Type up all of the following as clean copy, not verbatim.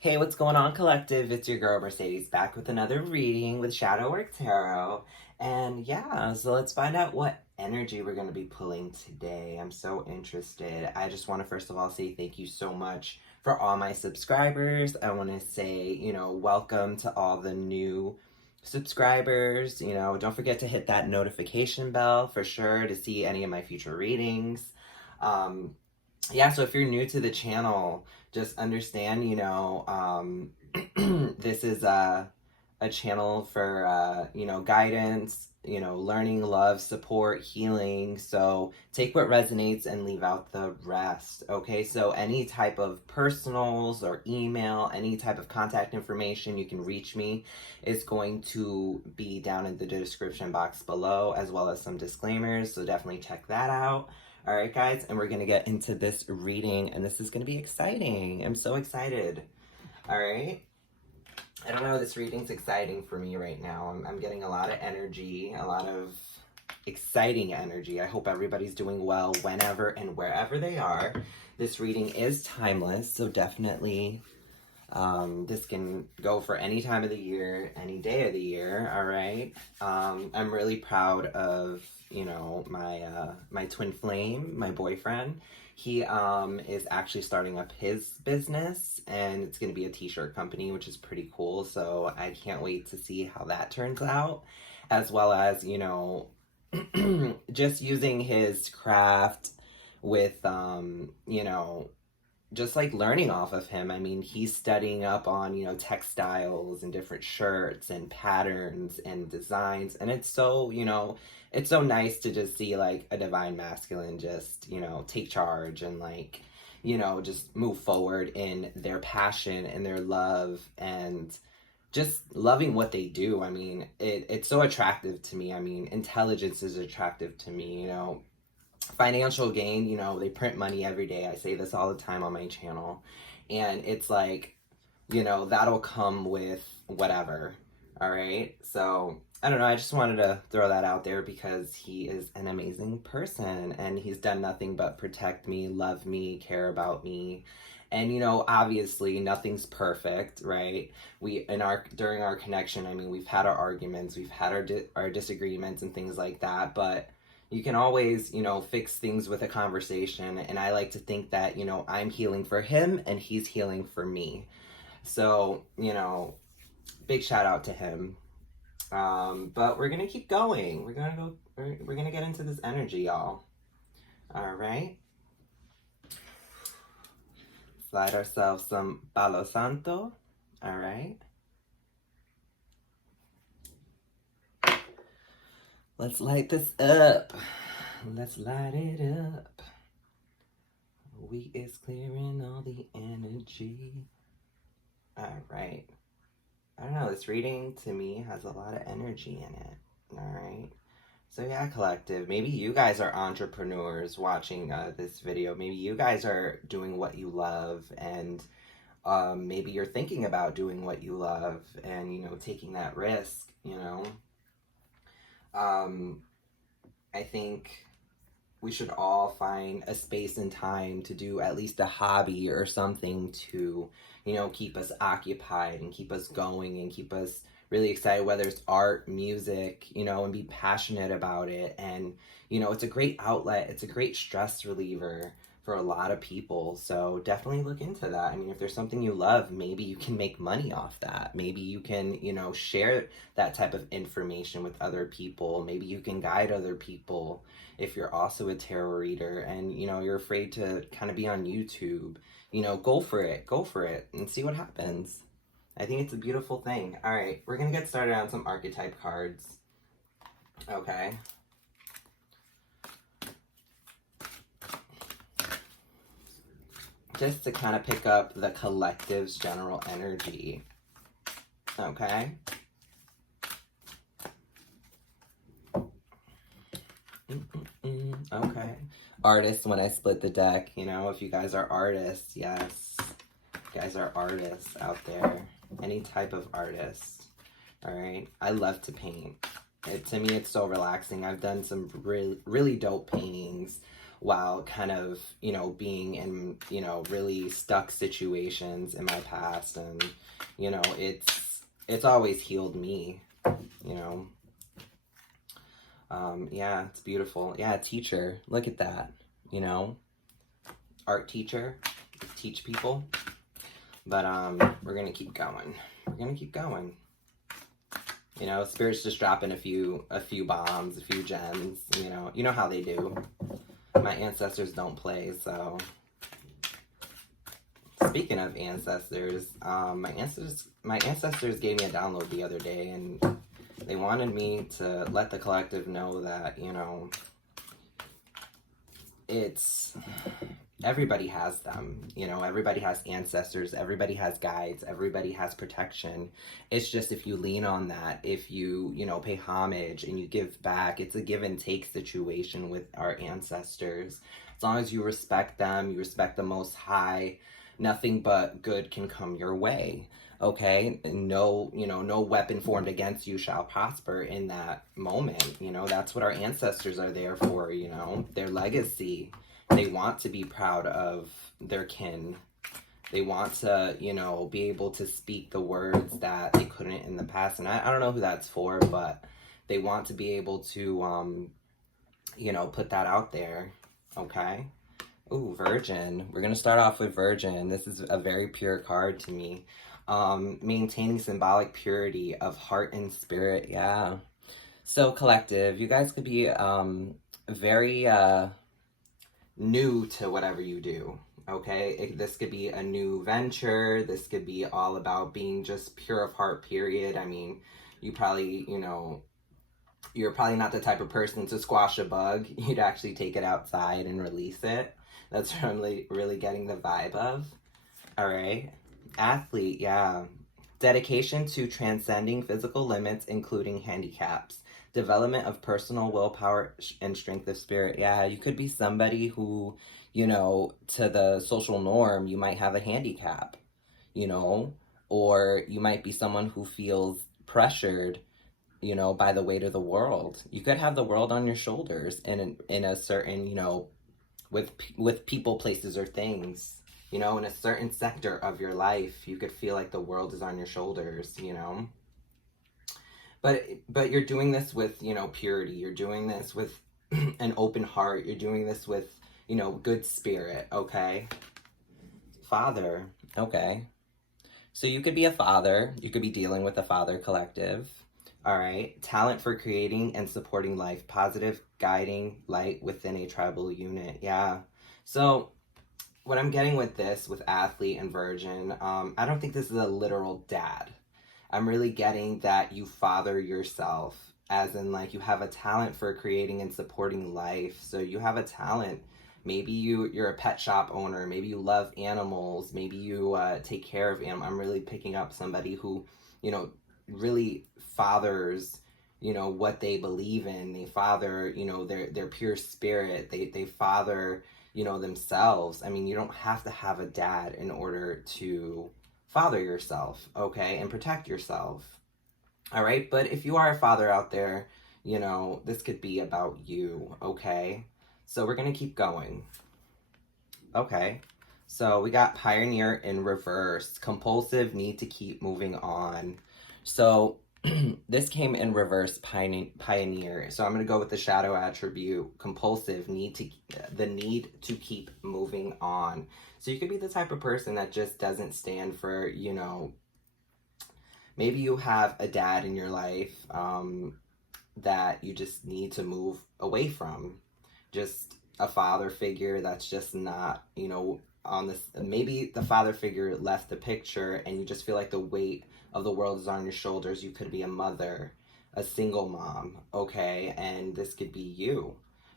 Hey, what's going on, collective? It's your girl Mercedes back with another reading with Shadowwrktarot. And yeah, so let's find out what energy we're going to be pulling today. I'm so interested. I just want to first of all say thank you so much for all my subscribers. I want to say, welcome to all the new subscribers. Don't forget to hit that notification bell for sure to see any of my future readings. Um, yeah, so if you're new to the channel, just understand, this is a channel for, guidance, learning, love, support, healing. So take what resonates and leave out the rest. Okay, so any type of personals or email, any type of contact information, you can reach me, is going to be down in the description box below, as well as some disclaimers. So definitely check that out. All right, guys, and we're going to get into this reading, and this is going to be exciting. I'm so excited. All right. I don't know, this reading's exciting for me right now. I'm getting a lot of energy, a lot of exciting energy. I hope everybody's doing well whenever and wherever they are. This reading is timeless, so definitely this can go for any time of the year, any day of the year. All right. I'm really proud of, my twin flame, my boyfriend. He is actually starting up his business, and it's going to be a t-shirt company, which is pretty cool. So I can't wait to see how that turns out, as well as, just using his craft with, just like learning off of him. I mean, he's studying up on, textiles and different shirts and patterns and designs. And it's so, it's so nice to just see like a divine masculine just, take charge and like, just move forward in their passion and their love and just loving what they do. I mean, it's so attractive to me. I mean, intelligence is attractive to me, financial gain, they print money every day. I say this all the time on my channel. And it's like, that'll come with whatever. All right. So I don't know. I just wanted to throw that out there because he is an amazing person and he's done nothing but protect me, love me, care about me. And obviously nothing's perfect, right? During our connection, I mean, we've had our arguments, we've had our disagreements and things like that, but you can always, fix things with a conversation. And I like to think that, I'm healing for him and he's healing for me. So, big shout out to him. But we're going to keep going. We're going to get into this energy, y'all. All right. Slide ourselves some Palo Santo. All right. Let's light this up. Let's light it up. We is clearing all the energy. All right. I don't know, this reading to me has a lot of energy in it. All right. So yeah, collective, maybe you guys are entrepreneurs watching this video. Maybe you guys are doing what you love, and maybe you're thinking about doing what you love and, taking that risk, I think we should all find a space and time to do at least a hobby or something to, keep us occupied and keep us going and keep us really excited, whether it's art, music, and be passionate about it. And, it's a great outlet. It's a great stress reliever for a lot of people. So definitely look into that. I mean, if there's something you love, maybe you can make money off that. Maybe you can, share that type of information with other people. Maybe you can guide other people if you're also a tarot reader and, you're afraid to kind of be on YouTube. Go for it and see what happens. I think it's a beautiful thing. All right, we're going to get started on some archetype cards. Okay. Just to kind of pick up the collective's general energy. Okay. Okay. Artists, when I split the deck, if you guys are artists, yes. You guys are artists out there. Any type of artist. All right. I love to paint. To me, it's so relaxing. I've done some really, really dope paintings while kind of, you know, being in, you know, really stuck situations in my past. And, you know, it's always healed me, you know. Yeah, it's beautiful. Yeah, teacher, look at that, you know, art teacher, teach people. But we're gonna keep going. We're gonna keep going. You know, Spirit's just dropping a few bombs, a few gems. You know how they do. My ancestors don't play, so. Speaking of ancestors, my ancestors gave me a download the other day, and they wanted me to let the collective know that, you know, it's, everybody has them, you know, everybody has ancestors, everybody has guides, everybody has protection. It's just if you lean on that, if you, you know, pay homage and you give back, it's a give and take situation with our ancestors. As long as you respect them, you respect the Most High, nothing but good can come your way. Okay, no, you know, no weapon formed against you shall prosper in that moment. You know, that's what our ancestors are there for, you know, their legacy. They want to be proud of their kin. They want to, you know, be able to speak the words that they couldn't in the past. And I don't know who that's for, but they want to be able to, you know, put that out there. Okay. Ooh, Virgin. We're going to start off with Virgin. This is a very pure card to me. Maintaining symbolic purity of heart and spirit. Yeah. So collective, you guys could be very new to whatever you do. Okay, this could be a new venture. This could be all about being just pure of heart, period. I mean, you probably, you know, you're probably not the type of person to squash a bug. You'd actually take it outside and release it. That's really getting the vibe of. All right. Athlete, yeah. Dedication to transcending physical limits, including handicaps. Development of personal willpower and strength of spirit. Yeah, you could be somebody who, you know, to the social norm, you might have a handicap, you know, or you might be someone who feels pressured, you know, by the weight of the world. You could have the world on your shoulders in a certain, you know, with people, places, or things. You know, in a certain sector of your life, you could feel like the world is on your shoulders, you know. But you're doing this with, you know, purity. You're doing this with an open heart. You're doing this with, you know, good spirit, okay? Father, okay. So you could be a father. You could be dealing with a father collective. All right. Talent for creating and supporting life. Positive guiding light within a tribal unit. Yeah. So what I'm getting with this, with athlete and virgin, I don't think this is a literal dad. I'm really getting that you father yourself, as in like you have a talent for creating and supporting life. So you have a talent. Maybe you're a pet shop owner. Maybe you love animals. Maybe you take care of animals. I'm really picking up somebody who, you know, really fathers, you know, what they believe in. They father, you know, their pure spirit. They father, you know, themselves. I mean, you don't have to have a dad in order to father yourself, okay, and protect yourself. All right, but if you are a father out there, you know, this could be about you, okay? So we're gonna keep going. Okay, so we got pioneer in reverse, compulsive, need to keep moving on. So this came in reverse, pioneer. So I'm going to go with the shadow attribute, compulsive, the need to keep moving on. So you could be the type of person that just doesn't stand for, you know, maybe you have a dad in your life that you just need to move away from. Just a father figure that's just not, you know, on this. Maybe the father figure left the picture and you just feel like the weight of the world is on your shoulders. You could be a mother, a single mom, okay? And this could be you,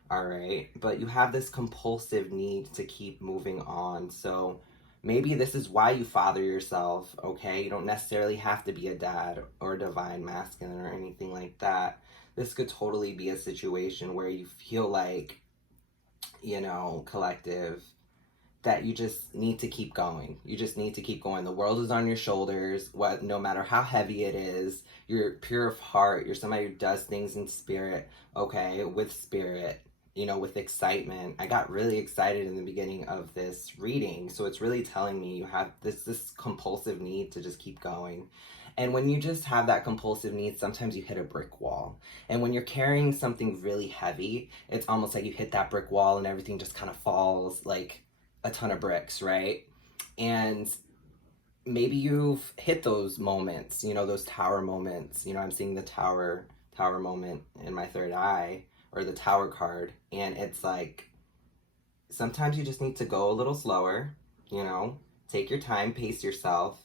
all right? But you have this compulsive need to keep moving on. So maybe this is why you father yourself, okay? You don't necessarily have to be a dad or divine masculine or anything like that. This could totally be a situation where you feel like, you know, collective, that you just need to keep going. You just need to keep going. The world is on your shoulders. No matter how heavy it is, you're pure of heart. You're somebody who does things in spirit, okay, with spirit. you know, with excitement. I got really excited in the beginning of this reading. So it's really telling me you have this compulsive need to just keep going. And when you just have that compulsive need, sometimes you hit a brick wall. And when you're carrying something really heavy, it's almost like you hit that brick wall and everything just kind of falls like a ton of bricks, right? And maybe you've hit those moments, you know, those tower moments. You know, I'm seeing the tower moment in my third eye, or the tower card, and it's like sometimes you just need to go a little slower, you know, take your time, pace yourself.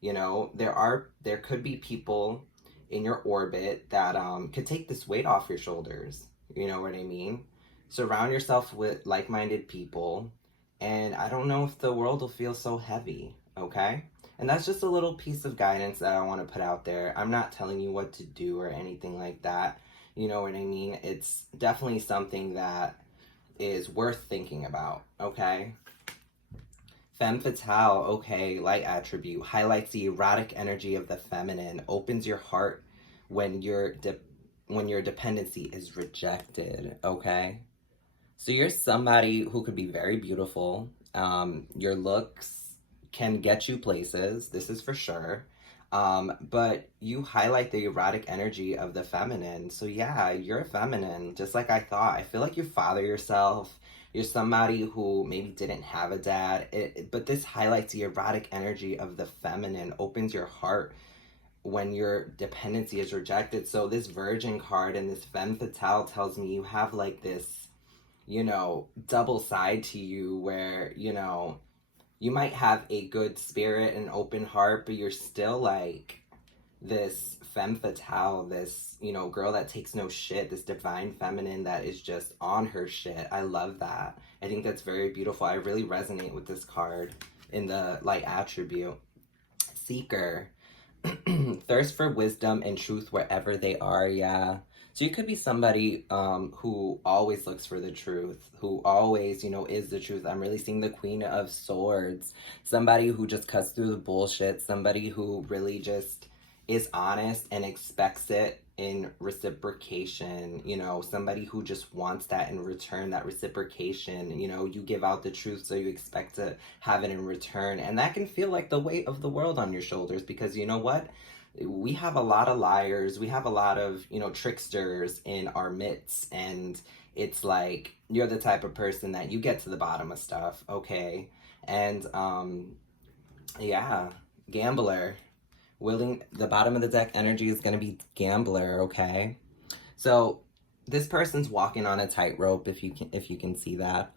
You know, there could be people in your orbit that could take this weight off your shoulders. You know what I mean? Surround yourself with like-minded people, and I don't know if the world will feel so heavy, okay? And that's just a little piece of guidance that I want to put out there. I'm not telling you what to do or anything like that. You know what I mean? It's definitely something that is worth thinking about, okay? Femme fatale, okay, light attribute, highlights the erotic energy of the feminine, opens your heart when your dependency is rejected, okay? So you're somebody who could be very beautiful. Your looks can get you places, this is for sure. But you highlight the erotic energy of the feminine. So yeah, you're a feminine, just like I thought. I feel like you father yourself. You're somebody who maybe didn't have a dad. But this highlights the erotic energy of the feminine, opens your heart when your dependency is rejected. So this Virgin card and this Femme Fatale tells me you have like this, you know, double side to you where, you know, you might have a good spirit and open heart, but you're still like this femme fatale, this, you know, girl that takes no shit, this divine feminine that is just on her shit. I love that. I think that's very beautiful. I really resonate with this card in the light attribute. Seeker. Thirst for wisdom and truth wherever they are, yeah. So you could be somebody who always looks for the truth, who always, you know, is the truth. I'm really seeing the Queen of Swords. Somebody who just cuts through the bullshit. Somebody who really just is honest and expects it in reciprocation. You know, somebody who just wants that in return, that reciprocation. You know, you give out the truth, so you expect to have it in return. And that can feel like the weight of the world on your shoulders, because you know what? We have a lot of liars, we have a lot of, you know, tricksters in our midst, and it's like you're the type of person that you get to the bottom of stuff, okay? And yeah, gambler. The bottom of the deck energy is going to be gambler, okay? So this person's walking on a tightrope, if you can see that.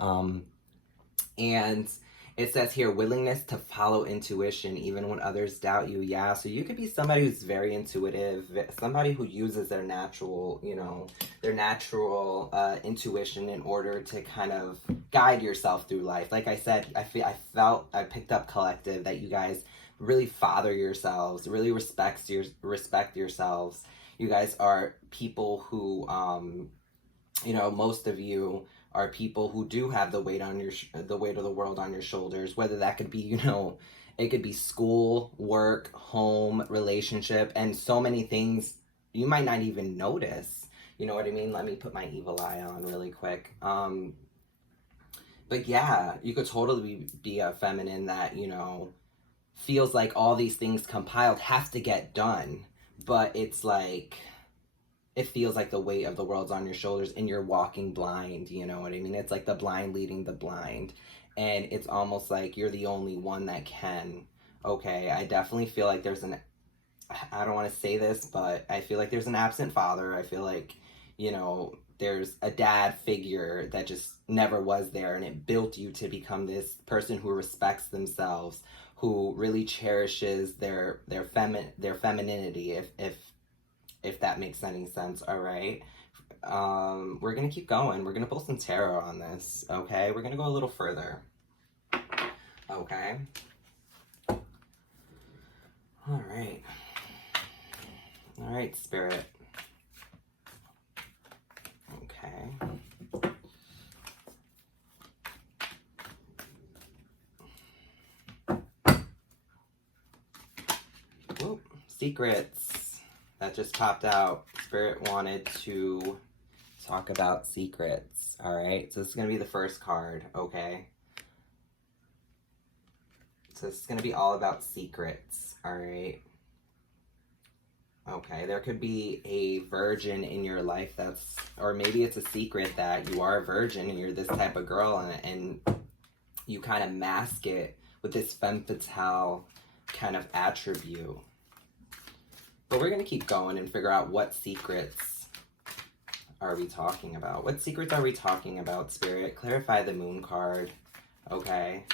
And it says here, willingness to follow intuition even when others doubt you. Yeah, so you could be somebody who's very intuitive, somebody who uses their natural, you know, their natural intuition in order to kind of guide yourself through life. Like I said, I picked up collective that you guys really father yourselves, really respect yourselves. You guys are people who, you know, most of you are people who do have the weight the weight of the world on your shoulders, whether that could be, you know, it could be school, work, home, relationship, and so many things you might not even notice. You know what I mean? Let me put my evil eye on really quick. But yeah, you could totally be a feminine that, you know, feels like all these things compiled have to get done, but it's like it feels like the weight of the world's on your shoulders and you're walking blind, you know what I mean? It's like the blind leading the blind. And it's almost like you're the only one that can. Okay, I definitely feel like I don't want to say this, but I feel like there's an absent father. I feel like, you know, there's a dad figure that just never was there, and it built you to become this person who respects themselves, who really cherishes their femininity, if that makes any sense. All right. We're gonna keep going. We're gonna pull some tarot on this, okay? We're gonna go a little further. Okay. All right. All right, Spirit. Okay. Whoop. Secrets. That just popped out. Spirit wanted to talk about secrets. All right, so this is going to be the first card, okay? So this is going to be all about secrets, all right? Okay, there could be a virgin in your life that's, or maybe it's a secret that you are a virgin and you're this type of girl, and you kind of mask it with this femme fatale kind of attribute. But we're going to keep going and figure out what secrets are we talking about. What secrets are we talking about, Spirit? Clarify the moon card, okay?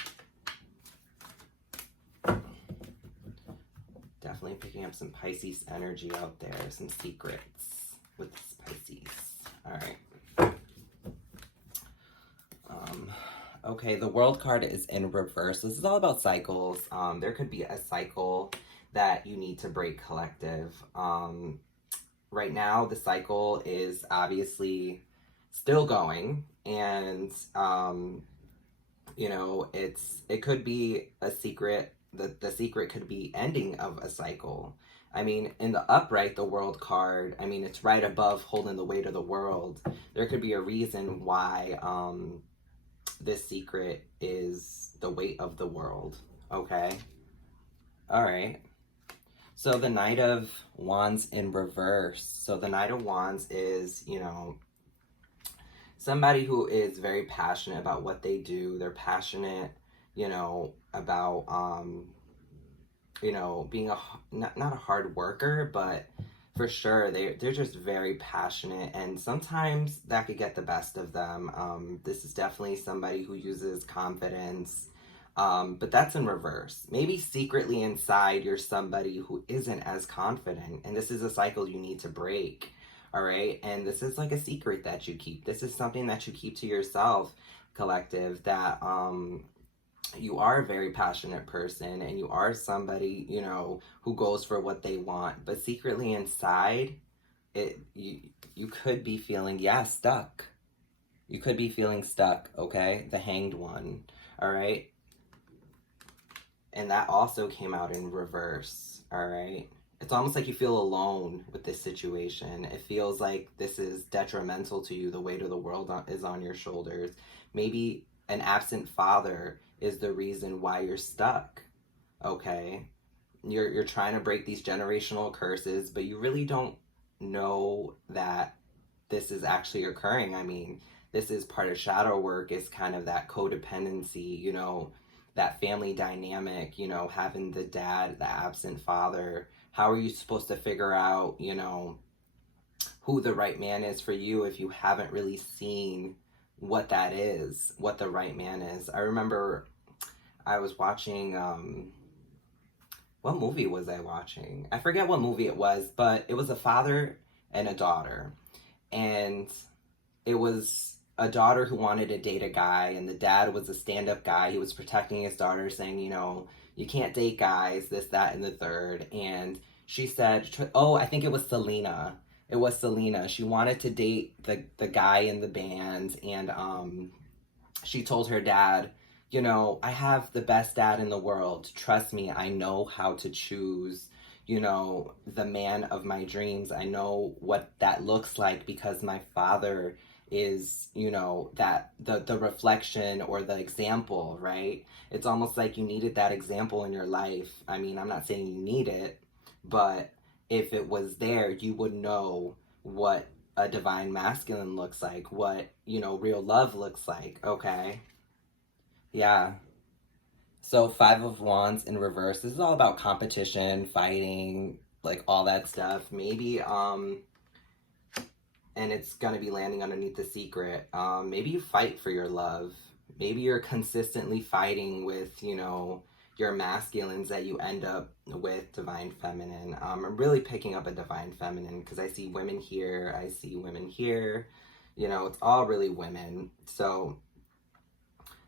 Definitely picking up some Pisces energy out there, some secrets with this Pisces. All right. Okay, the World card is in reverse. This is all about cycles. There could be a cycle that you need to break, collective. Right now, the cycle is obviously still going, and you know, it could be a secret. The secret could be ending of a cycle. I mean, in the upright, the World card, I mean, it's right above holding the weight of the world. There could be a reason why this secret is the weight of the world, okay? All right. So the Knight of Wands in reverse. So the Knight of Wands is, you know, somebody who is very passionate about what they do. They're passionate, you know, about, you know, being not a hard worker, but for sure, they're just very passionate, and sometimes that could get the best of them. This is definitely somebody who uses confidence, but that's in reverse. Maybe secretly inside, you're somebody who isn't as confident, and this is a cycle you need to break, all right? And this is like a secret that you keep. This is something that you keep to yourself, collective, that you are a very passionate person, and you are somebody, you know, who goes for what they want, but secretly inside, you could be feeling, yeah, stuck. You could be feeling stuck, okay? The Hanged One, all right? And that also came out in reverse, all right? It's almost like you feel alone with this situation. It feels like this is detrimental to you. The weight of the world is on your shoulders. Maybe an absent father is the reason why you're stuck, okay? You're trying to break these generational curses, but you really don't know that this is actually occurring. I mean, this is part of shadow work, is kind of that codependency, you know, that family dynamic, you know, having the dad, the absent father. How are you supposed to figure out, you know, who the right man is for you if you haven't really seen what that is, what the right man is? I remember I was watching, what movie was I watching? I forget what movie it was, but it was a father and a daughter. And it was a daughter who wanted to date a guy, and the dad was a stand-up guy. He was protecting his daughter, saying, you know, you can't date guys, this, that, and the third. And she said, oh, I think it was Selena. It was Selena. She wanted to date the guy in the band, and she told her dad, you know, I have the best dad in the world. Trust me, I know how to choose, you know, the man of my dreams. I know what that looks like because my father is, you know, that the reflection or the example, right? It's almost like you needed that example in your life. I mean, I'm not saying you need it, but if it was there, you would know what a divine masculine looks like, what, you know, real love looks like, okay? Yeah. So Five of Wands in reverse. This is all about competition, fighting, like all that stuff. Maybe and it's gonna be landing underneath the secret. Maybe you fight for your love. Maybe you're consistently fighting with, you know, your masculines that you end up with divine feminine. I'm really picking up a divine feminine because I see women here, I see women here. You know, it's all really women. So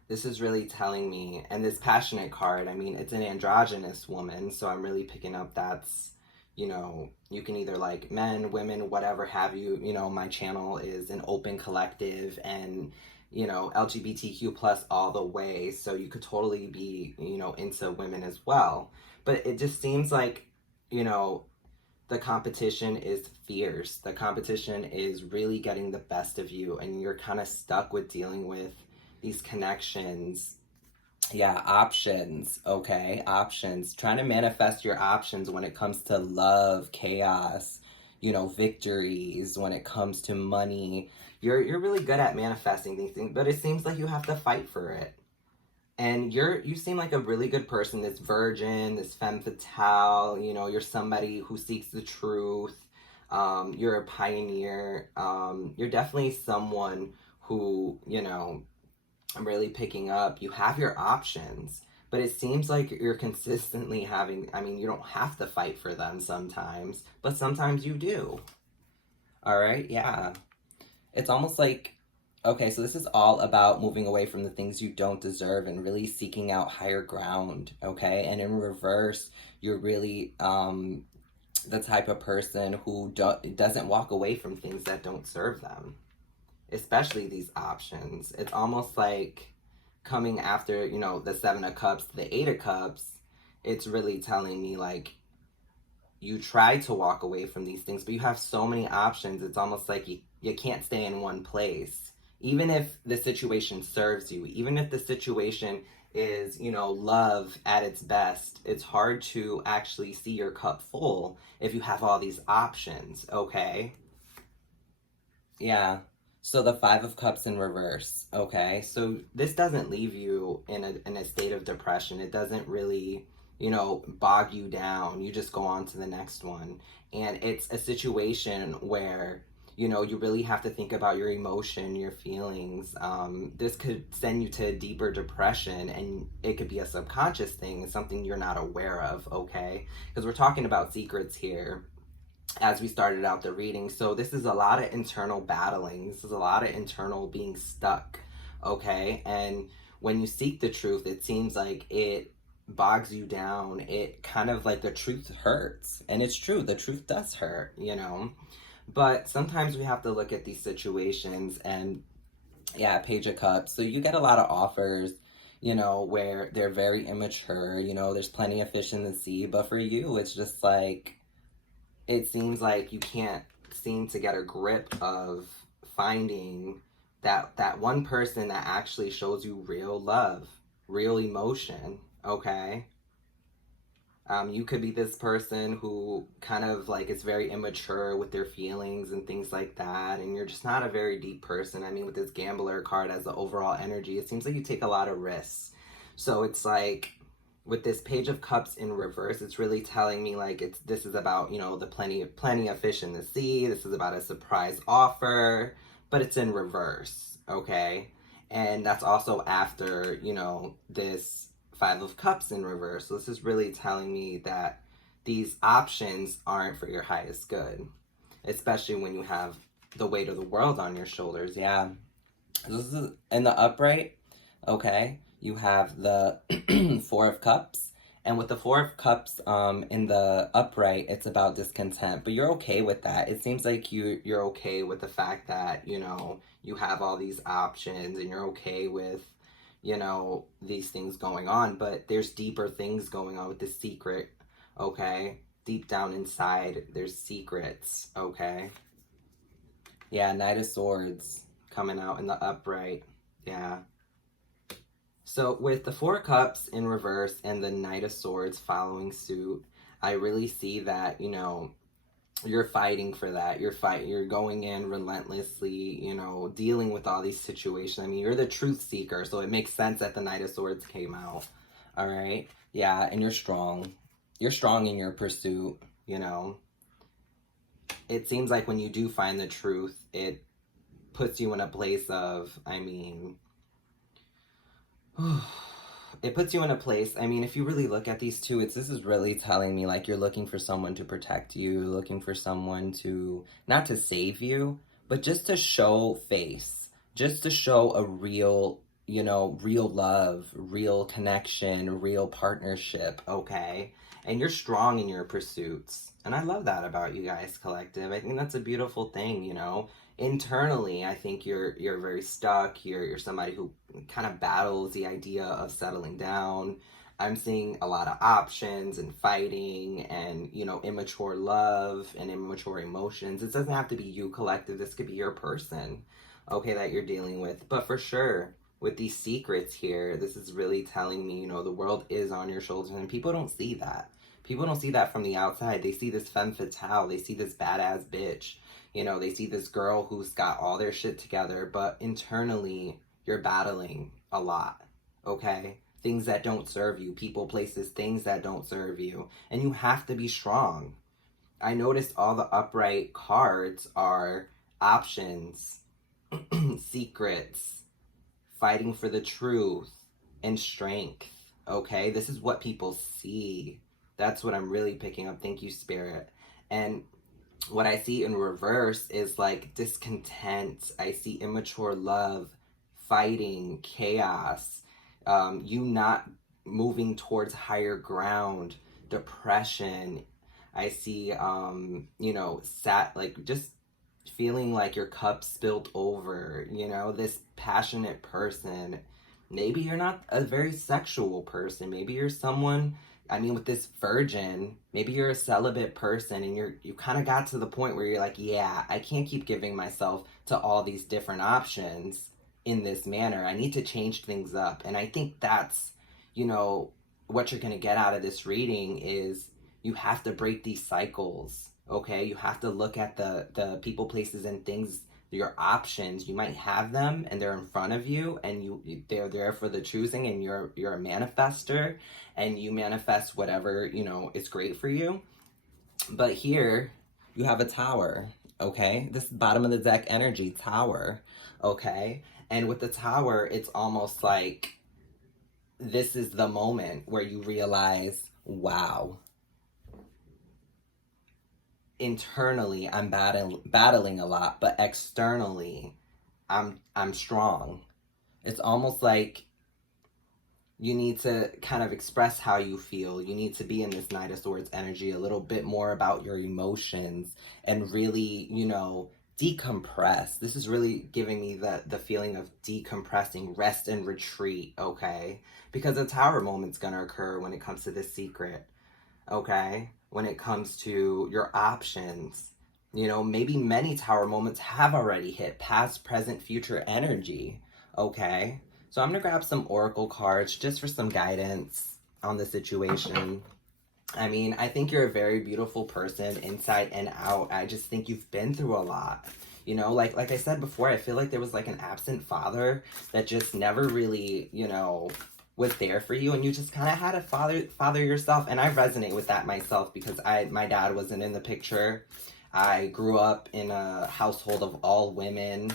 this is really telling me, and this passionate card, I mean, it's an androgynous woman, so I'm really picking up that's, you know, you can either like men, women, whatever have you. You know, my channel is an open collective, and, you know, LGBTQ plus all the way, so you could totally be, you know, into women as well. But it just seems like, you know, the competition is fierce. The competition is really getting the best of you, and you're kind of stuck with dealing with these connections. Yeah, options, okay? Options. Trying to manifest your options when it comes to love, chaos, victories, when it comes to money. You're really good at manifesting these things, but it seems like you have to fight for it. And you seem like a really good person, this virgin, this femme fatale, you're somebody who seeks the truth. You're a pioneer. You're definitely someone who, I'm really picking up. You have your options, but it seems like you're consistently having, you don't have to fight for them sometimes, but sometimes you do. All right, yeah. It's almost like, okay, so this is all about moving away from the things you don't deserve and really seeking out higher ground, okay? And in reverse, you're really the type of person who doesn't walk away from things that don't serve them, especially these options. It's almost like coming after, the Seven of Cups, the Eight of Cups. It's really telling me, like, you try to walk away from these things, but you have so many options. It's almost like you can't stay in one place. Even if the situation serves you, even if the situation is, love at its best, it's hard to actually see your cup full if you have all these options, okay? Yeah. So the Five of Cups in reverse, okay? So this doesn't leave you in a state of depression. It doesn't really, bog you down. You just go on to the next one. And it's a situation where, you really have to think about your emotion, your feelings. This could send you to a deeper depression, and it could be a subconscious thing. It's something you're not aware of, okay? Because we're talking about secrets here as we started out the reading. So this is a lot of internal battling. This is a lot of internal being stuck, okay? And when you seek the truth, it seems like it bogs you down. It kind of like the truth hurts. And it's true, the truth does hurt, But sometimes we have to look at these situations and, yeah, Page of Cups. So you get a lot of offers, where they're very immature, there's plenty of fish in the sea. But for you, it's just like, it seems like you can't seem to get a grip of finding that one person that actually shows you real love, real emotion, okay? You could be this person who kind of like is very immature with their feelings and things like that, and you're just not a very deep person. With this gambler card as the overall energy, it seems like you take a lot of risks. So it's like, with this Page of Cups in reverse, it's really telling me like this is about, the plenty of fish in the sea. This is about a surprise offer, but it's in reverse, okay? And that's also after, this Five of Cups in reverse. So this is really telling me that these options aren't for your highest good, especially when you have the weight of the world on your shoulders. Yeah. This is in the upright, okay? You have the Four of Cups. And with the Four of Cups in the upright, it's about discontent. But you're okay with that. It seems like you're okay with the fact that, you have all these options, and you're okay with, these things going on. But there's deeper things going on with the secret, okay? Deep down inside, there's secrets, okay? Yeah, Knight of Swords coming out in the upright. Yeah. So with the Four of Cups in reverse and the Knight of Swords following suit, I really see that, you're fighting for that. You're going in relentlessly, dealing with all these situations. You're the truth seeker, so it makes sense that the Knight of Swords came out. All right? Yeah, and you're strong. You're strong in your pursuit, It seems like when you do find the truth, it puts you in a place of, it puts you in a place, if you really look at these two, this is really telling me like you're looking for someone to protect you, looking for someone to, not to save you, but just to show face, just to show a real, real love, real connection, real partnership, okay? And you're strong in your pursuits. And I love that about you guys, collective. I think that's a beautiful thing, Internally, I think you're very stuck. You're somebody who kind of battles the idea of settling down. I'm seeing a lot of options and fighting and, you know, immature love and immature emotions. It doesn't have to be you, collective. This could be your person, okay, that you're dealing with. But for sure, with these secrets here, this is really telling me, you know, the world is on your shoulders, and people don't see that. People don't see that from the outside. They see this femme fatale. They see this badass bitch. You know, they see this girl who's got all their shit together, but internally, you're battling a lot, okay? Things that don't serve you, people, places, things that don't serve you. And you have to be strong. I noticed all the upright cards are options, secrets, fighting for the truth, and strength. Okay? This is what people see. That's what I'm really picking up. Thank you, Spirit. And what I see in reverse is like discontent. I see immature love, fighting, chaos, you not moving towards higher ground, depression. I see, you know, like just feeling like your cup spilled over, you know, this passionate person. Maybe you're not a very sexual person. Maybe you're someone, I mean, with this virgin, maybe you're a celibate person and you kind of got to the point where you're like, yeah, I can't keep giving myself to all these different options in this manner. I need to change things up. And I think that's, you know, what you're going to get out of this reading is you have to break these cycles, okay? You have to look at the people, places, and things, your options. You might have them and they're in front of you and they're there for the choosing, and you're a manifester and you manifest whatever, you know, is great for you. But here you have a tower, okay? This bottom of the deck energy, tower, okay? And with the tower, it's almost like this is the moment where you realize, wow, internally I'm battling a lot, but externally I'm strong. It's almost like you need to kind of express how you feel. You need to be in this Knight of Swords energy, a little bit more about your emotions and really, you know, decompress. This is really giving me the feeling of decompressing, rest and retreat, okay? Because a tower moment's gonna occur when it comes to this secret, okay? When it comes to your options. You know, maybe many tower moments have already hit, past, present, future energy, okay? So I'm gonna grab some oracle cards just for some guidance on the situation. I mean, I think you're a very beautiful person inside and out. I just think you've been through a lot. You know, like I said before, I feel like there was like an absent father that just never really, you know, was there for you, and you just kind of had to father yourself. And I resonate with that myself because my dad wasn't in the picture. I grew up in a household of all women,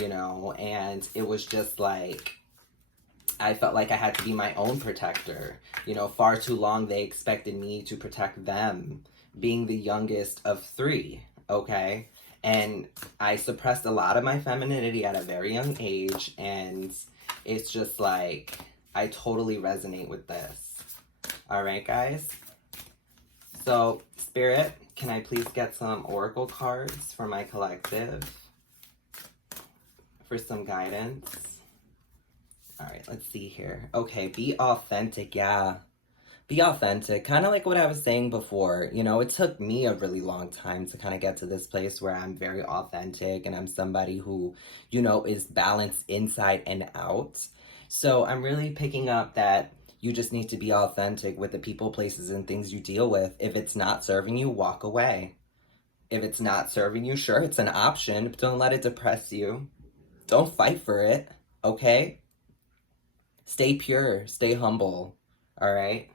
you know, and it was just like I felt like I had to be my own protector. You know, far too long they expected me to protect them, being the youngest of three, okay? And I suppressed a lot of my femininity at a very young age, and it's just like, I totally resonate with this. All right, guys? So, Spirit, can I please get some oracle cards for my collective for some guidance? All right, let's see here. Okay, be authentic. Yeah, be authentic. Kind of like what I was saying before. You know, it took me a really long time to kind of get to this place where I'm very authentic and I'm somebody who, you know, is balanced inside and out. So I'm really picking up that you just need to be authentic with the people, places, and things you deal with. If it's not serving you, walk away. If it's not serving you, sure, it's an option, but don't let it depress you. Don't fight for it, okay? Stay pure, stay humble, all right?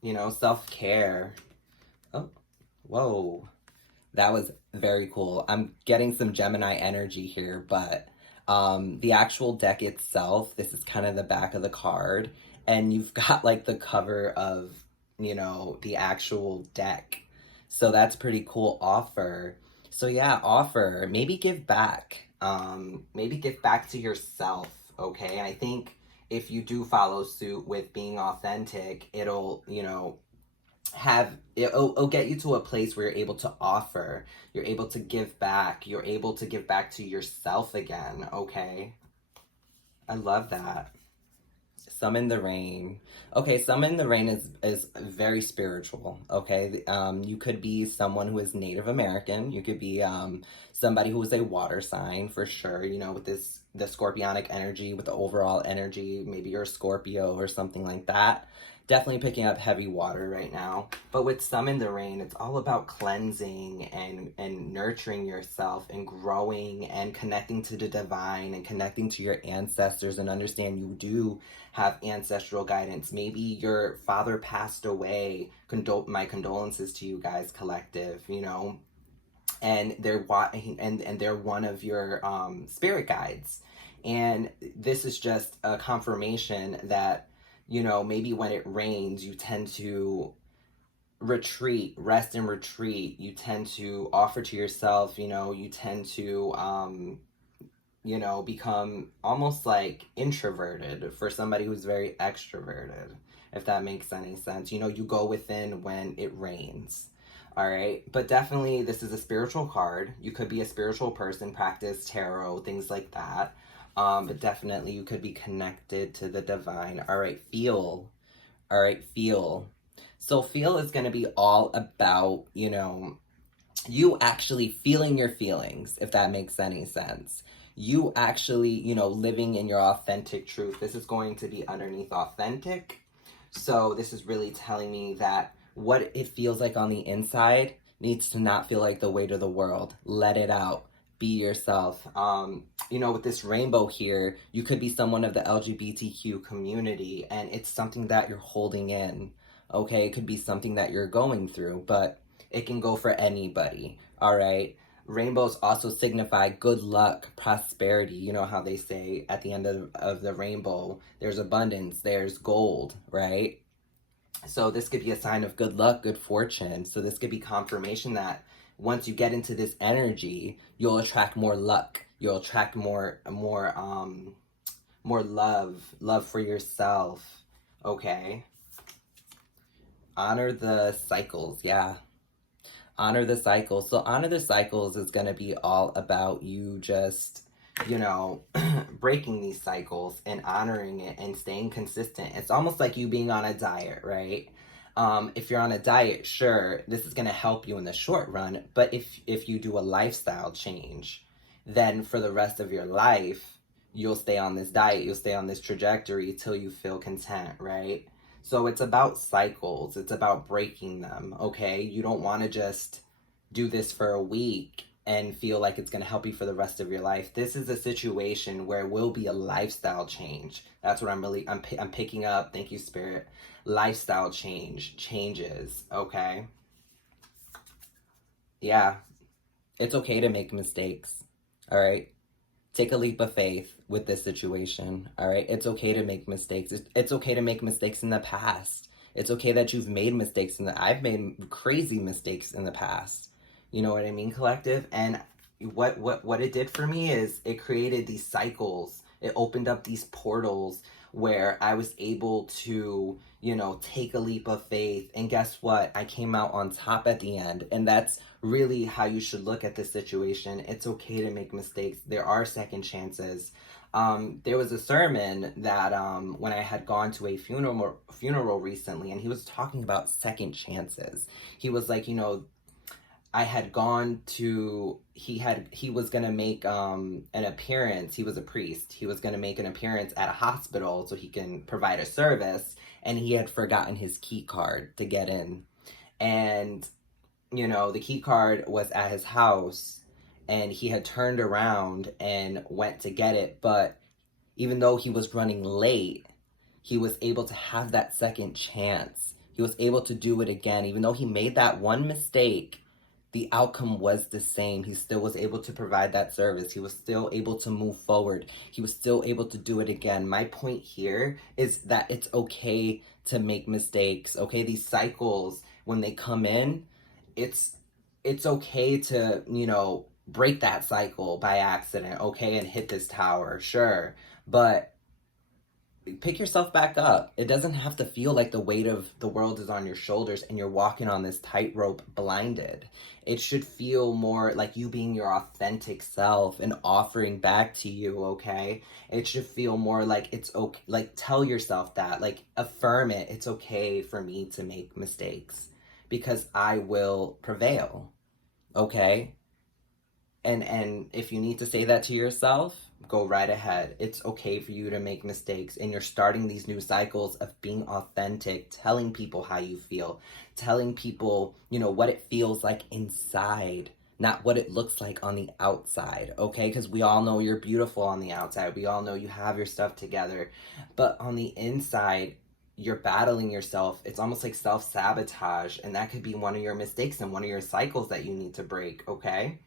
You know, self-care. Oh, whoa. That was very cool. I'm getting some Gemini energy here, but the actual deck itself, this is kind of the back of the card, and you've got like the cover of, you know, the actual deck. So that's pretty cool. Offer. So yeah, offer. Maybe give back. Maybe give back to yourself, okay? I think if you do follow suit with being authentic, it'll, you know, it'll get you to a place where you're able to offer, you're able to give back, you're able to give back to yourself again, okay? I love that. Summon the rain. Okay, summon the rain is very spiritual. Okay, you could be someone who is Native American. You could be somebody who is a water sign for sure. You know, with this the scorpionic energy, with the overall energy. Maybe you're a Scorpio or something like that. Definitely picking up heavy water right now. But with summon the rain, it's all about cleansing and nurturing yourself and growing and connecting to the divine and connecting to your ancestors and understand you do have ancestral guidance. Maybe your father passed away. My condolences to you guys, collective. You know, and they're one of your spirit guides. And this is just a confirmation that, you know, maybe when it rains, you tend to rest and retreat. You tend to offer to yourself. You know, you tend to you know, become almost like introverted for somebody who's very extroverted, if that makes any sense. You know, you go within when it rains. All right. But definitely, this is a spiritual card. You could be a spiritual person, practice tarot, things like that. But definitely, you could be connected to the divine. All right. Feel. All right. Feel. So, feel is going to be all about, you know, you actually feeling your feelings, if that makes any sense. You actually, you know, living in your authentic truth. This is going to be underneath authentic. So this is really telling me that what it feels like on the inside needs to not feel like the weight of the world. Let it out. Be yourself. You know, with this rainbow here, you could be someone of the LGBTQ community, and it's something that you're holding in. Okay, it could be something that you're going through, but it can go for anybody. All right. Rainbows also signify good luck, prosperity. You know how they say at the end of the rainbow, there's abundance, there's gold, right? So this could be a sign of good luck, good fortune. So this could be confirmation that once you get into this energy, you'll attract more luck. You'll attract more love for yourself. Okay. Honor the cycles. Yeah. Honor the cycles. So honor the cycles is going to be all about you just, you know, breaking these cycles and honoring it and staying consistent. It's almost like you being on a diet, right? If you're on a diet, sure, this is going to help you in the short run. But if you do a lifestyle change, then for the rest of your life, you'll stay on this diet, you'll stay on this trajectory till you feel content, right? So it's about cycles. It's about breaking them, okay? You don't want to just do this for a week and feel like it's going to help you for the rest of your life. This is a situation where it will be a lifestyle change. That's what I'm picking up. Thank you, Spirit. Lifestyle changes, okay? Yeah, it's okay to make mistakes, all right? Take a leap of faith with this situation, all right? It's okay to make mistakes. It's okay to make mistakes in the past. It's okay that you've made mistakes I've made crazy mistakes in the past. You know what I mean, collective? And what it did for me is it created these cycles. It opened up these portals where I was able to, you know, take a leap of faith. And guess what? I came out on top at the end. And that's really how you should look at this situation. It's okay to make mistakes. There are second chances. There was a sermon that when I had gone to a funeral recently, and he was talking about second chances. He was like, you know, I had gone to he was gonna make an appearance. He was a priest. He was gonna make an appearance at a hospital so he can provide a service, and he had forgotten his key card to get in. And you know, the key card was at his house, and he had turned around and went to get it, but even though he was running late, he was able to have that second chance. He was able to do it again. Even though he made that one mistake, the outcome was the same. He still was able to provide that service. He was still able to move forward. He was still able to do it again. My point here is that it's okay to make mistakes. Okay, these cycles, when they come in, it's okay to, you know, break that cycle by accident, okay, and hit this tower, sure. But pick yourself back up. It doesn't have to feel like the weight of the world is on your shoulders and you're walking on this tightrope blinded. It should feel more like you being your authentic self and offering back to you, okay? It should feel more like it's okay, like tell yourself that, like affirm it. It's okay for me to make mistakes because I will prevail, okay? And if you need to say that to yourself, go right ahead. It's okay for you to make mistakes, and you're starting these new cycles of being authentic, telling people how you feel, telling people, you know, what it feels like inside, not what it looks like on the outside, okay? Because we all know you're beautiful on the outside. We all know you have your stuff together. But on the inside, you're battling yourself. It's almost like self-sabotage, and that could be one of your mistakes and one of your cycles that you need to break, okay?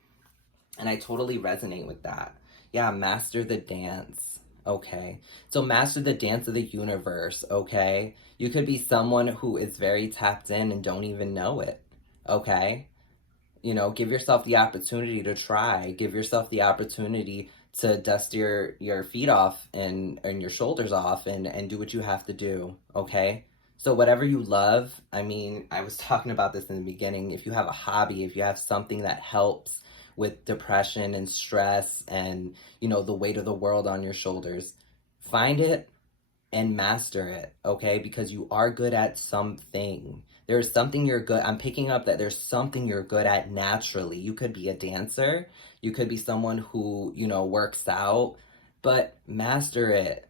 And I totally resonate with that. Yeah, master the dance. Okay. So master the dance of the universe. Okay. You could be someone who is very tapped in and don't even know it. Okay. You know, give yourself the opportunity to try. Give yourself the opportunity to dust your feet off and your shoulders off and do what you have to do. Okay. So whatever you love, I mean, I was talking about this in the beginning. If you have a hobby, if you have something that helps with depression and stress and, you know, the weight of the world on your shoulders, find it and master it, okay? Because you are good at something. There's something you're good. I'm picking up that there's something you're good at naturally. You could be a dancer. You could be someone who, you know, works out, but master it.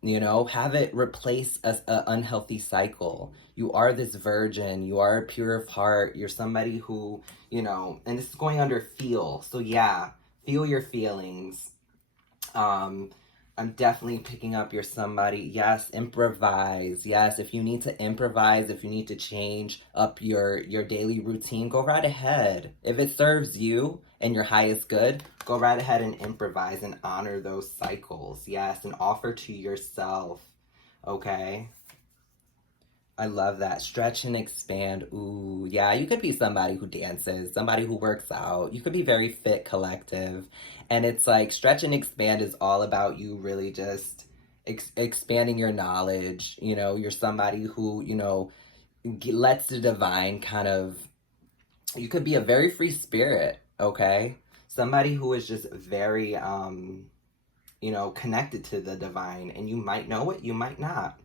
You know, have it replace an unhealthy cycle. You are this virgin. You are pure of heart. You're somebody who, you know, and this is going under feel. So yeah, feel your feelings. I'm definitely picking up you're somebody. Yes, improvise. Yes, if you need to improvise, if you need to change up your daily routine, go right ahead. If it serves you and your highest good, go right ahead and improvise and honor those cycles. Yes, and offer to yourself. Okay? I love that. Stretch and expand. Ooh, yeah, you could be somebody who dances, somebody who works out. You could be very fit, collective. And it's like stretch and expand is all about you really just expanding your knowledge. You know, you're somebody who, you know, lets the divine kind of, you could be a very free spirit, okay? Somebody who is just very, you know, connected to the divine. And you might know it, you might not.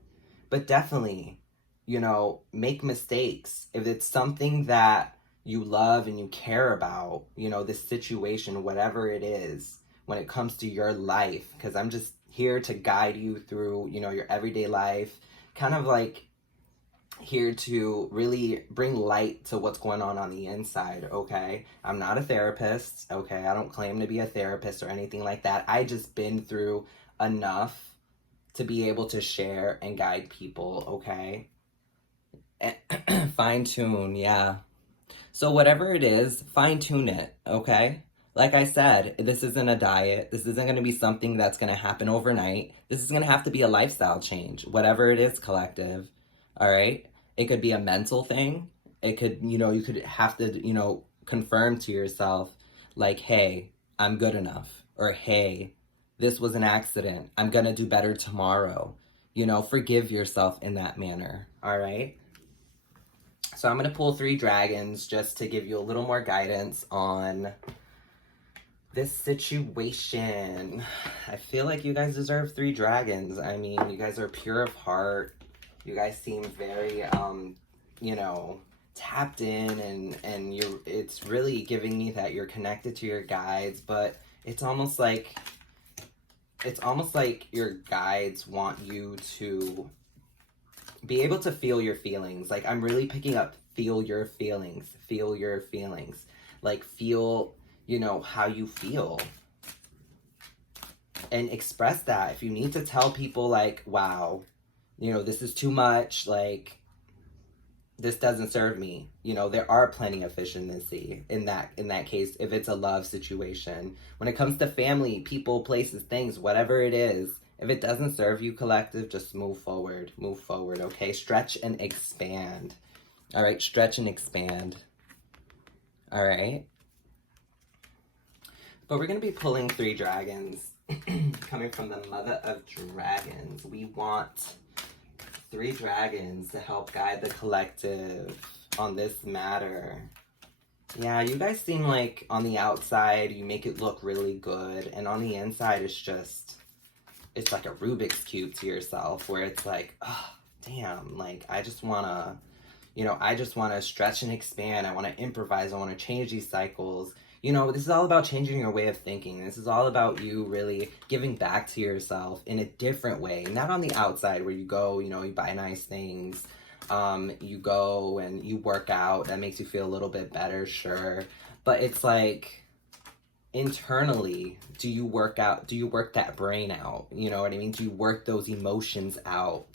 But definitely, you know, make mistakes. If it's something that you love and you care about, you know, this situation, whatever it is, when it comes to your life, because I'm just here to guide you through, you know, your everyday life, kind of like here to really bring light to what's going on the inside, okay? I'm not a therapist, okay? I don't claim to be a therapist or anything like that. I just been through enough to be able to share and guide people, okay? Fine tune, yeah. So whatever it is, fine tune it, okay? Like I said, this isn't a diet. This isn't going to be something that's going to happen overnight. This is going to have to be a lifestyle change, whatever it is, collective, all right? It could be a mental thing. It could, you know, you could have to, you know, confirm to yourself, like, hey, I'm good enough. Or, hey, this was an accident. I'm going to do better tomorrow. You know, forgive yourself in that manner, all right? So I'm going to pull 3 dragons just to give you a little more guidance on this situation. I feel like you guys deserve 3 dragons. I mean, you guys are pure of heart. You guys seem very, you know, tapped in and you're, it's really giving me that you're connected to your guides, but it's almost like your guides want you to be able to feel your feelings. Like, I'm really picking up feel your feelings. Feel your feelings. Like, feel, you know, how you feel. And express that. If you need to tell people, like, wow, you know, this is too much, like, this doesn't serve me. You know, there are plenty of fish in the sea in that case, if it's a love situation. When it comes to family, people, places, things, whatever it is, if it doesn't serve you, collective, just move forward, okay? Stretch and expand. All right, stretch and expand. All right. But we're going to be pulling 3 dragons Coming from the Mother of Dragons, we want 3 dragons to help guide the collective on this matter. Yeah, you guys seem like on the outside you make it look really good, and on the inside it's like a Rubik's Cube to yourself, where it's like, oh, damn, like I just wanna, I just wanna stretch and expand. I wanna improvise. I wanna change these cycles. This is all about changing your way of thinking. This is all about you really giving back to yourself in a different way, not on the outside where you go, you buy nice things. You go and you work out. That makes you feel a little bit better, sure. But it's like, internally, do you work that brain out? You know what I mean? Do you work those emotions out?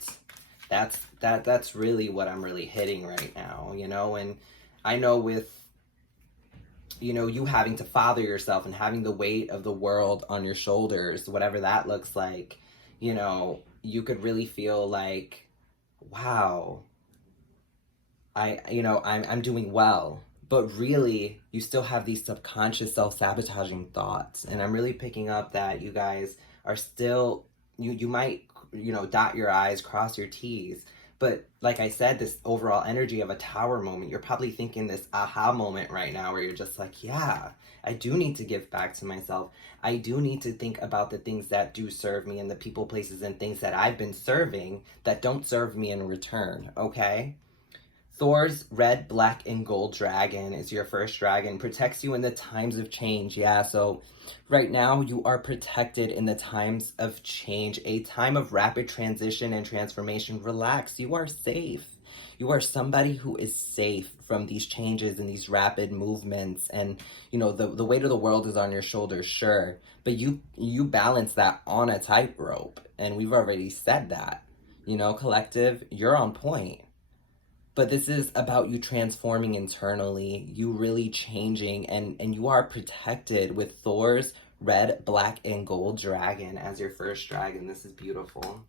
That's really what I'm really hitting right now, and I know with you having to father yourself and having the weight of the world on your shoulders, whatever that looks like, you could really feel like, wow, I'm doing well. But really, you still have these subconscious self-sabotaging thoughts. And I'm really picking up that you guys are still, you might, dot your I's, cross your T's. But like I said, this overall energy of a tower moment, you're probably thinking this aha moment right now where you're just like, yeah, I do need to give back to myself. I do need to think about the things that do serve me and the people, places, and things that I've been serving that don't serve me in return, okay? Thor's red, black, and gold dragon is your first dragon. Protects you in the times of change. Yeah, so right now you are protected in the times of change. A time of rapid transition and transformation. Relax, you are safe. You are somebody who is safe from these changes and these rapid movements. And, the weight of the world is on your shoulders, sure. But you balance that on a tightrope. And we've already said that. Collective, you're on point. But this is about you transforming internally, you really changing, and you are protected with Thor's red, black, and gold dragon as your first dragon. This is beautiful.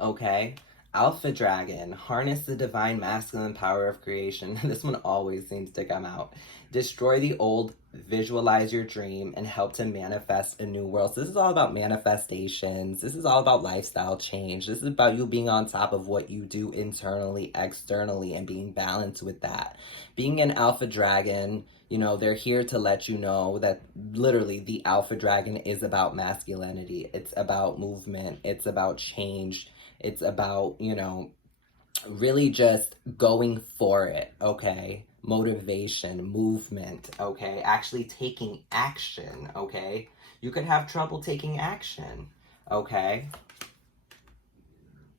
Okay. Alpha Dragon, harness the divine masculine power of creation. This one always seems to come out. Destroy the old, visualize your dream, and help to manifest a new world. So this is all about manifestations. This is all about lifestyle change. This is about you being on top of what you do internally, externally, and being balanced with that. Being an Alpha Dragon, they're here to let you know that literally the Alpha Dragon is about masculinity. It's about movement. It's about change. It's about, really just going for it, okay? Motivation, movement, okay? Actually taking action, okay? You could have trouble taking action, okay?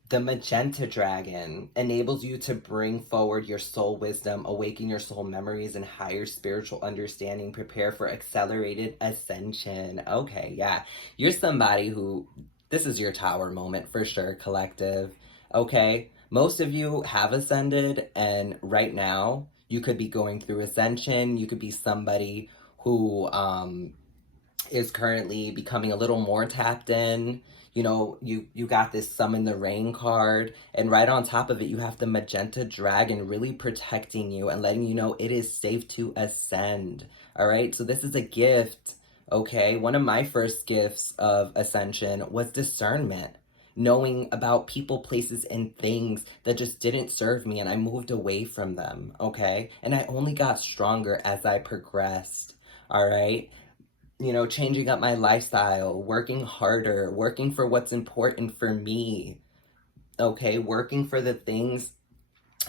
The Magenta Dragon enables you to bring forward your soul wisdom, awaken your soul memories, and higher spiritual understanding. Prepare for accelerated ascension. Okay, yeah. You're somebody who, this is your tower moment for sure, collective. Okay? Most of you have ascended, and right now, you could be going through ascension. You could be somebody who is currently becoming a little more tapped in. You got this Summon the Rain card, and right on top of it, you have the Magenta Dragon really protecting you and letting you know it is safe to ascend. All right? So this is a gift, okay? One of my first gifts of ascension was discernment. Knowing about people, places, and things that just didn't serve me, and I moved away from them, okay? And I only got stronger as I progressed, all right? Changing up my lifestyle, working harder, working for what's important for me, okay? Working for the things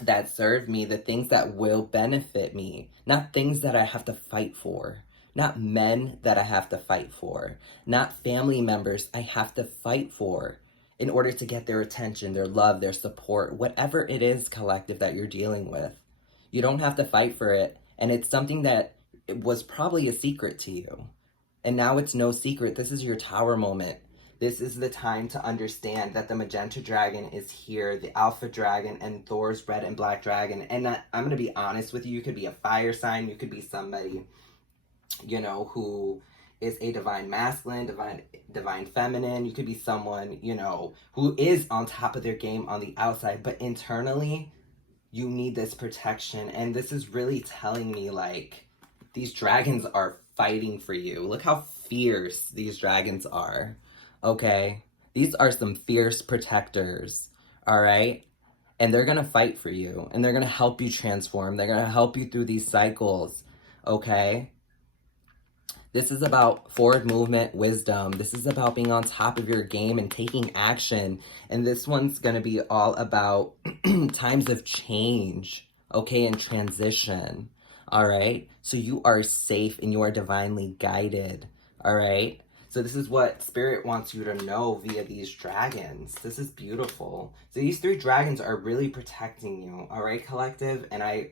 that serve me, the things that will benefit me, not things that I have to fight for, not men that I have to fight for, not family members I have to fight for in order to get their attention, their love, their support, whatever it is, collective, that you're dealing with. You don't have to fight for it, and it's something that it was probably a secret to you. And now it's no secret. This is your tower moment. This is the time to understand that the Magenta Dragon is here, the Alpha Dragon, and Thor's red and black dragon. And I'm going to be honest with you. You could be a fire sign. You could be somebody, who is a divine masculine, divine feminine. You could be someone, who is on top of their game on the outside, but internally, you need this protection. And this is really telling me, like, These dragons are fighting for you. Look how fierce these dragons are. Okay? These are some fierce protectors. All right? And they're going to fight for you. And they're going to help you transform. They're going to help you through these cycles. Okay? This is about forward movement, wisdom. This is about being on top of your game and taking action. And this one's going to be all about times of change, okay, and transition, all right? So you are safe and you are divinely guided, all right? So this is what Spirit wants you to know via these dragons. This is beautiful. So these 3 dragons are really protecting you, all right, collective? And I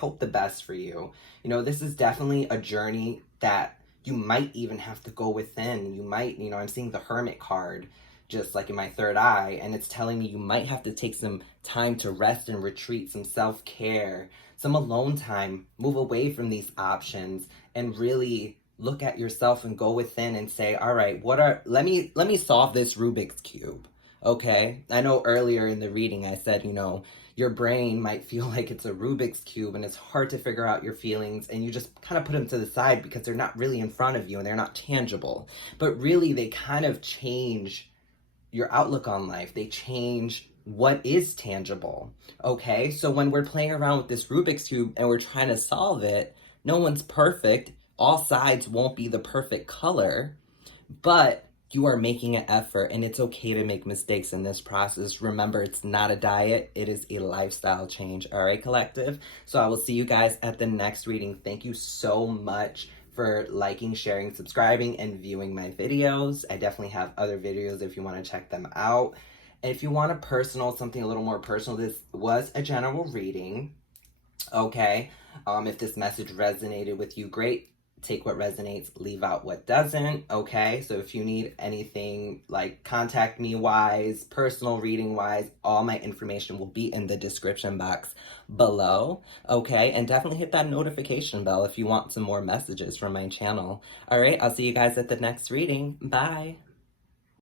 hope the best for you. This is definitely a journey that you might even have to go within. You might, I'm seeing the Hermit card just like in my third eye, and it's telling me you might have to take some time to rest and retreat, some self-care, some alone time, move away from these options and really look at yourself and go within and say, all right, let me solve this Rubik's Cube. Okay? I know earlier in the reading I said, your brain might feel like it's a Rubik's Cube and it's hard to figure out your feelings, and you just kind of put them to the side because they're not really in front of you and they're not tangible. But really, they kind of change your outlook on life. They change what is tangible. Okay? So when we're playing around with this Rubik's Cube and we're trying to solve it, no one's perfect. All sides won't be the perfect color, but you are making an effort, and it's okay to make mistakes in this process. Remember, it's not a diet, it is a lifestyle change. All right, collective? So I will see you guys at the next reading. Thank you so much for liking, sharing, subscribing, and viewing my videos. I definitely have other videos if you want to check them out. And if you want something a little more personal, this was a general reading, okay? If this message resonated with you, great. Take what resonates, leave out what doesn't, okay? So if you need anything like contact me wise, personal reading wise, all my information will be in the description box below, okay? And definitely hit that notification bell if you want some more messages from my channel. All right, I'll see you guys at the next reading. Bye.